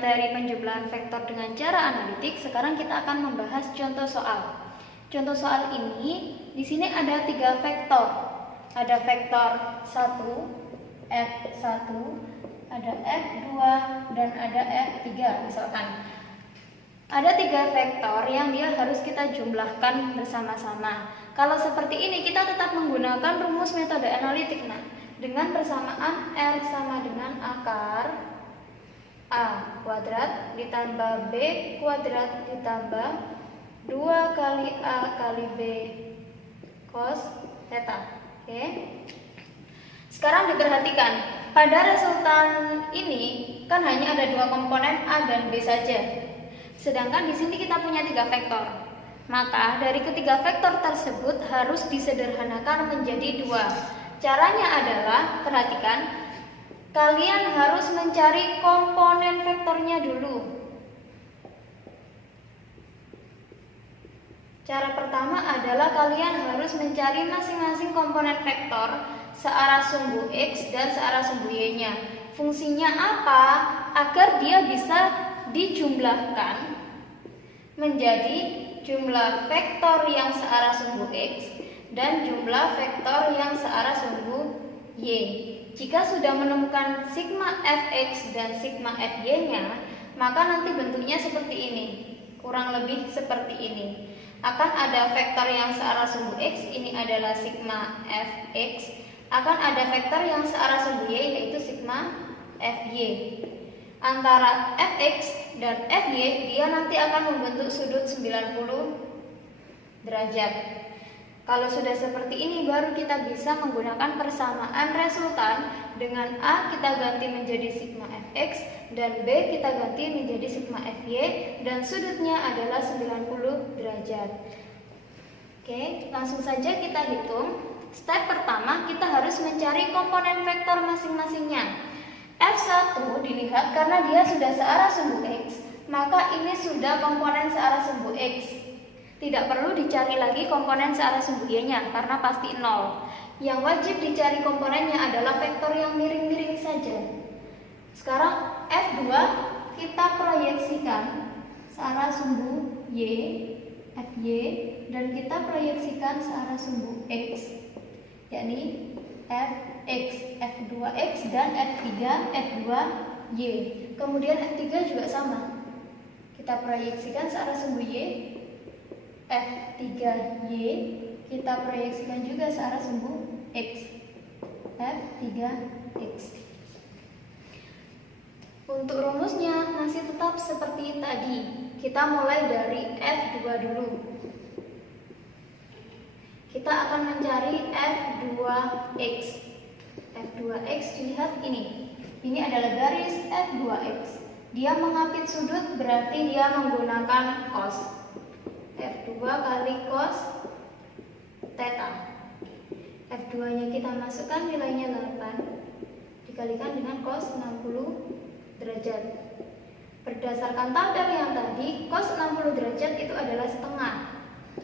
materi penjumlahan vektor dengan cara analitik, sekarang kita akan membahas contoh soal. Contoh soal ini, di sini ada 3 vektor. Ada vektor 1, F1, ada F2, dan ada F3 misalkan. Ada 3 vektor yang dia harus kita jumlahkan bersama-sama. Kalau seperti ini kita tetap menggunakan rumus metode analitik. Nah, dengan persamaan R sama dengan akar A kuadrat ditambah B kuadrat ditambah 2 kali A kali B cos theta. Oke. Sekarang diperhatikan, pada resultan ini kan hanya ada 2 komponen A dan B saja. Sedangkan di sini kita punya 3 vektor. Maka dari ketiga vektor tersebut harus disederhanakan menjadi 2. Caranya adalah, perhatikan, kalian harus mencari komponen vektornya dulu. Cara pertama adalah kalian harus mencari masing-masing komponen vektor searah sumbu X dan searah sumbu Y-nya. Fungsinya apa? Agar dia bisa dijumlahkan menjadi jumlah vektor yang searah sumbu X dan jumlah vektor yang searah sumbu Y. Jika sudah menemukan sigma Fx dan sigma Fy-nya, maka nanti bentuknya seperti ini, kurang lebih seperti ini. Akan ada vektor yang searah sumbu X, ini adalah sigma Fx. Akan ada vektor yang searah sumbu Y, yaitu sigma Fy. Antara Fx dan Fy, dia nanti akan membentuk sudut 90 derajat. Kalau sudah seperti ini, baru kita bisa menggunakan persamaan resultan. Dengan A kita ganti menjadi sigma Fx dan B kita ganti menjadi sigma Fy, dan sudutnya adalah 90 derajat. Oke, langsung saja kita hitung. Step pertama, kita harus mencari komponen vektor masing-masingnya. F1 dilihat karena dia sudah searah sumbu X, maka ini sudah komponen searah sumbu X. Tidak perlu dicari lagi komponen searah sumbu Y-nya karena pasti 0. Yang wajib dicari komponennya adalah vektor yang miring-miring saja. Sekarang F2 kita proyeksikan searah sumbu Y, Fy, dan kita proyeksikan searah sumbu X, yakni Fx, F2x dan F3, F2y. Kemudian F3 juga sama. Kita proyeksikan searah sumbu Y, F3y. Kita proyeksikan juga searah sumbu X, F3x. Untuk rumusnya masih tetap seperti tadi. Kita mulai dari F2 dulu. Kita akan mencari F2x. F2x dilihat ini. Ini adalah garis F2x. Dia mengapit sudut, berarti dia menggunakan cos. F2 kali cos theta. F2-nya kita masukkan nilainya 8 dikalikan dengan cos 60 derajat. Berdasarkan tabel yang tadi, cos 60 derajat itu adalah setengah.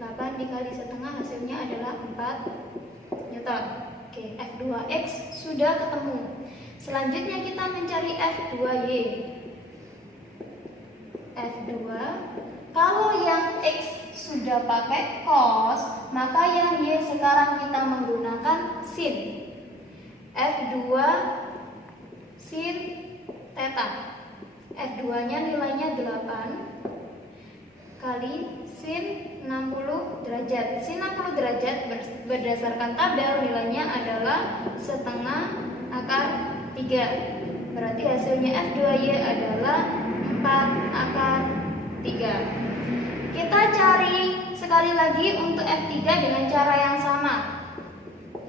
8 dikali setengah hasilnya adalah 4 Newton. Oke, F2x sudah ketemu. Selanjutnya kita mencari F2y. F2, kalau yang X sudah pakai cos, maka yang Y sekarang kita menggunakan sin. F2 sin theta. F2-nya nilainya 8 kali sin 60 derajat. Sin 60 derajat berdasarkan tabel nilainya adalah setengah akar 3. Berarti hasilnya F2Y adalah 4 akar 3. Kita cari sekali lagi untuk F3 dengan cara yang sama.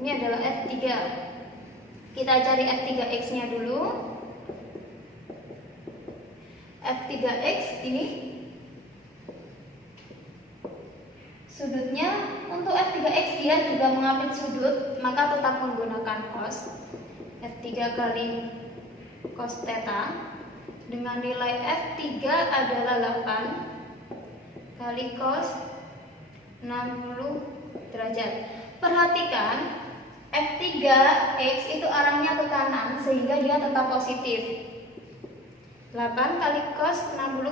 Ini adalah F3. Kita cari F3x-nya dulu. F3x ini sudutnya, untuk F3x dia juga mengapit sudut, maka tetap menggunakan cos. F3 kali cos theta dengan nilai F3 adalah 8 kali cos 60 derajat. Perhatikan, F3x itu arahnya ke kanan sehingga dia tetap positif. 8 kali cos 60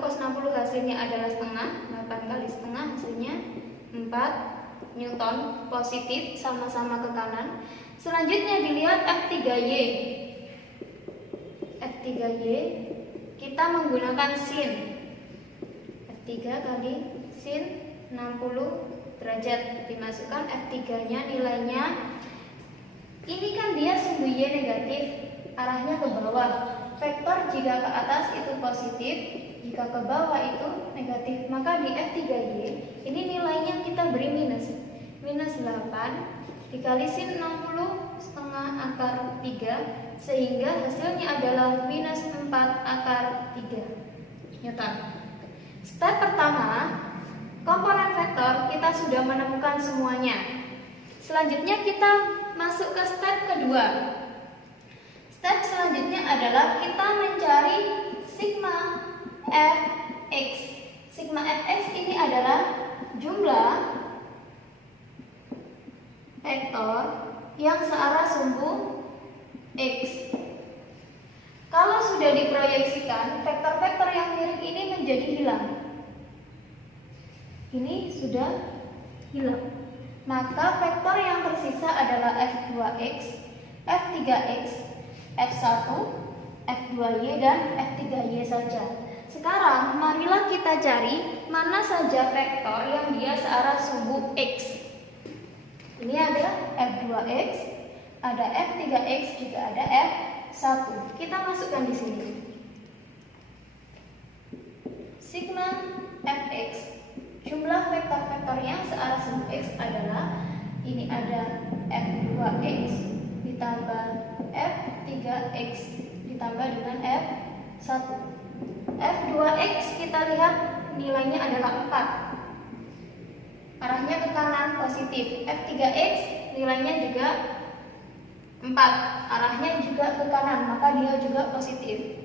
hasilnya adalah setengah. 8 kali setengah hasilnya 4 Newton positif, sama-sama ke kanan. Selanjutnya dilihat F3Y. F3Y kita menggunakan sin. F3 kali sin 60 derajat, dimasukkan F3-nya, nilainya ini kan dia sumbu Y negatif, arahnya ke bawah. Vektor jika ke atas itu positif, jika ke bawah itu negatif. Maka di F3Y ini nilainya kita beri minus. Minus 8 dikali sin 60 setengah akar 3, sehingga hasilnya adalah minus 4 akar 3 Newton. Step pertama, komponen vektor kita sudah menemukan semuanya. Selanjutnya kita masuk ke step kedua. Step selanjutnya adalah kita mencari sigma fx. Sigma fx ini adalah jumlah vektor yang searah sumbu x. Kalau sudah diproyeksikan, vektor-vektor yang mirip ini menjadi hilang. Ini sudah hilang. Maka vektor yang tersisa adalah f2x, f3x, f1, f2y, dan f3y saja. Sekarang marilah kita cari mana saja vektor yang dia searah sumbu x. Ini ada f2x, ada f3x, juga ada f1. Kita masukkan di sini. Sigma fx, jumlah vektor-vektor yang searah sumbu x adalah ini ada f2x ditambah f3x ditambah dengan f1. f2x kita lihat nilainya adalah 4, arahnya ke kanan positif. F3x nilainya juga 4, arahnya juga ke kanan, maka dia juga positif.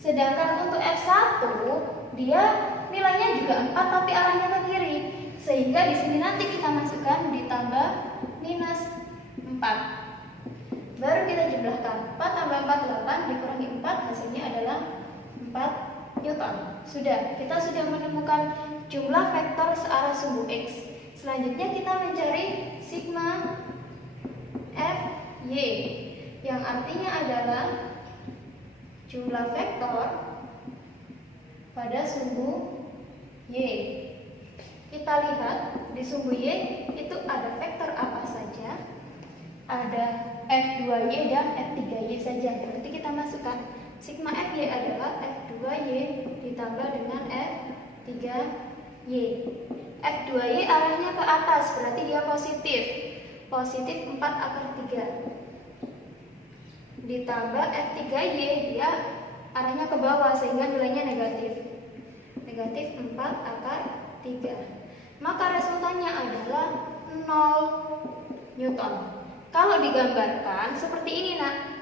Sedangkan untuk F1 dia nilainya juga 4 tapi arahnya ke kiri, sehingga di sini nanti kita masukkan ditambah minus 4. Baru kita jumlahkan 4 tambah 4 8 dikurangi 4 hasilnya adalah 4 Newton. Sudah, kita sudah menemukan jumlah vektor searah sumbu x. Selanjutnya kita mencari sigma fy, yang artinya adalah jumlah vektor pada sumbu y. Kita lihat di sumbu y itu ada vektor apa saja? Ada f2y dan f3y saja. Berarti kita masukkan sigma fy adalah f2y ditambah dengan f3y. f2y arahnya ke atas, berarti dia positif. Positif 4 akar 3 ditambah f3y, dia arahnya ke bawah sehingga nilainya negatif. Negatif 4 akar 3. Maka resultannya adalah 0 Newton. Kalau digambarkan seperti ini, nak.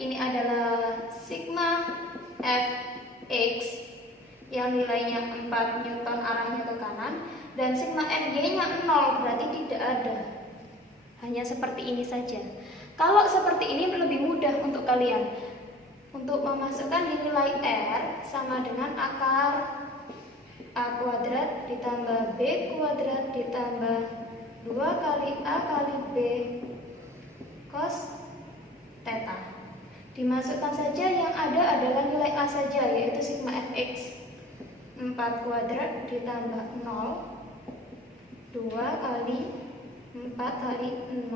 Ini adalah sigma fx yang nilainya 4 Newton arahnya ke kanan, dan sigma fy-nya 0, berarti tidak ada. Hanya seperti ini saja. Kalau seperti ini lebih mudah untuk kalian untuk memasukkan nilai R sama dengan akar A kuadrat ditambah B kuadrat ditambah 2 kali A kali B cos theta. Dimasukkan saja, yang ada adalah nilai A saja, yaitu sigma fx 4 kuadrat ditambah 0 2 kali 4 kali 0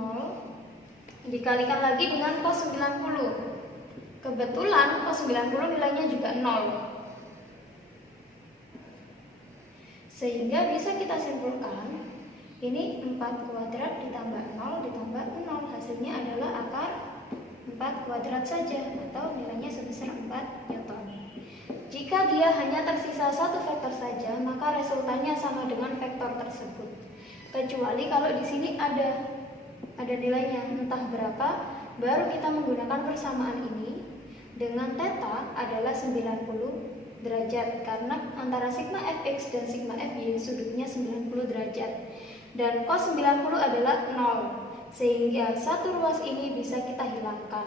dikalikan lagi dengan cos 90. Kebetulan cos 90 nilainya juga 0. Sehingga bisa kita simpulkan ini 4 kuadrat ditambah 0 ditambah 0, hasilnya adalah akar 4 kuadrat saja, atau nilainya sebesar 4 Newton. Jika dia hanya tersisa satu vektor saja, maka resultannya sama dengan vektor tersebut. Kecuali kalau di sini ada nilainya entah berapa, baru kita menggunakan persamaan ini dengan theta adalah 90 derajat, karena antara sigma fx dan sigma fy sudutnya 90 derajat, dan cos 90 adalah 0, sehingga satu ruas ini bisa kita hilangkan.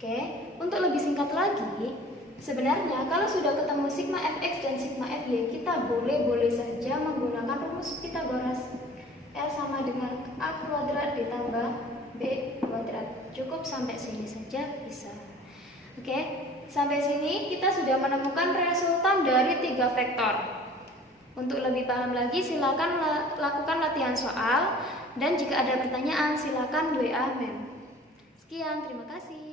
Oke, untuk lebih singkat lagi, sebenarnya kalau sudah ketemu sigma fx dan sigma fy, kita boleh saja menggunakan rumus Pythagoras. L sama dengan A kuadrat ditambah B kuadrat. Cukup sampai sini saja bisa. Oke, sampai sini kita sudah menemukan resultan dari 3 vektor. Untuk lebih paham lagi, silakan lakukan latihan soal, dan jika ada pertanyaan silakan WA Mem. Sekian, terima kasih.